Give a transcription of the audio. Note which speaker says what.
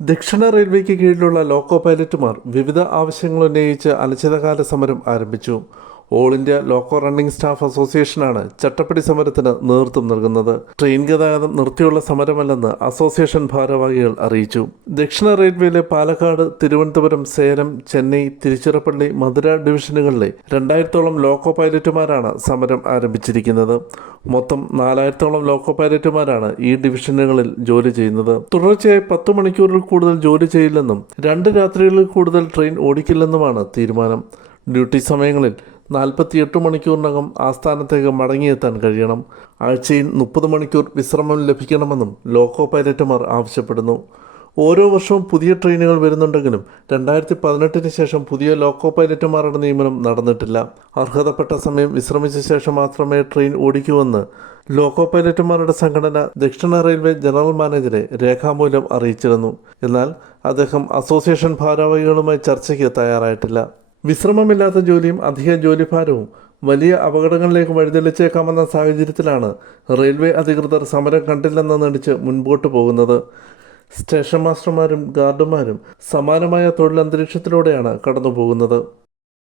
Speaker 1: ദക്ഷിണ റെയിൽവേക്ക് കീഴിലുള്ള ലോക്കോ പൈലറ്റുമാർ വിവിധ ആവശ്യങ്ങൾ ഉന്നയിച്ച് അനിശ്ചിതകാല സമരം ആരംഭിച്ചു. All India loco running staff അസോസിയേഷനാണ് ചട്ടപ്പടി സമരത്തിന് നേതൃത്വം നൽകുന്നത്. ട്രെയിൻ ഗതാഗതം നിർത്തിയുള്ള സമരമല്ലെന്ന് അസോസിയേഷൻ ഭാരവാഹികൾ അറിയിച്ചു. ദക്ഷിണ റെയിൽവേയിലെ പാലക്കാട് തിരുവനന്തപുരം സേലം ചെന്നൈ തിരുച്ചിറപ്പള്ളി മധുര ഡിവിഷനുകളിലെ രണ്ടായിരത്തോളം ലോക്കോ പൈലറ്റുമാരാണ് സമരം ആരംഭിച്ചിരിക്കുന്നത്. മൊത്തം നാലായിരത്തോളം ലോക്കോ പൈലറ്റുമാരാണ് ഈ ഡിവിഷനുകളിൽ ജോലി ചെയ്യുന്നത്. തുടർച്ചയായി പത്ത് മണിക്കൂറിൽ കൂടുതൽ ജോലി ചെയ്യില്ലെന്നും രണ്ട് രാത്രികളിൽ കൂടുതൽ ട്രെയിൻ ഓടിക്കില്ലെന്നുമാണ് തീരുമാനം. ഡ്യൂട്ടി സമയങ്ങളിൽ നാൽപ്പത്തിയെട്ട് മണിക്കൂറിനകം ആസ്ഥാനത്തേക്ക് മടങ്ങിയെത്താൻ കഴിയണം. ആഴ്ചയിൽ മുപ്പത് മണിക്കൂർ വിശ്രമം ലഭിക്കണമെന്നും ലോക്കോ പൈലറ്റുമാർ ആവശ്യപ്പെടുന്നു. ഓരോ വർഷവും പുതിയ ട്രെയിനുകൾ വരുന്നുണ്ടെങ്കിലും രണ്ടായിരത്തി പതിനെട്ടിന് ശേഷം പുതിയ ലോക്കോ പൈലറ്റുമാരുടെ നിയമനം നടന്നിട്ടില്ല. അർഹതപ്പെട്ട സമയം വിശ്രമിച്ച ശേഷം മാത്രമേ ട്രെയിൻ ഓടിക്കൂവെന്ന് ലോക്കോ പൈലറ്റുമാരുടെ സംഘടന ദക്ഷിണ റെയിൽവേ ജനറൽ മാനേജരെ രേഖാമൂലം അറിയിച്ചിരുന്നു. എന്നാൽ അദ്ദേഹം അസോസിയേഷൻ ഭാരവാഹികളുമായി ചർച്ചയ്ക്ക് തയ്യാറായിട്ടില്ല. വിശ്രമമില്ലാത്ത ജോലിയും അധിക ജോലിഭാരവും വലിയ അപകടങ്ങളിലേക്ക് വഴിതെളിച്ചേക്കാമെന്ന സാഹചര്യത്തിലാണ് റെയിൽവേ അധികൃതർ സമരം കണ്ടില്ലെന്ന് നടിച്ച് മുൻപോട്ട് പോകുന്നത്. സ്റ്റേഷൻ മാസ്റ്റർമാരും ഗാർഡുമാരും സമാനമായ തൊഴിലന്തരീക്ഷത്തിലൂടെയാണ് കടന്നു പോകുന്നത്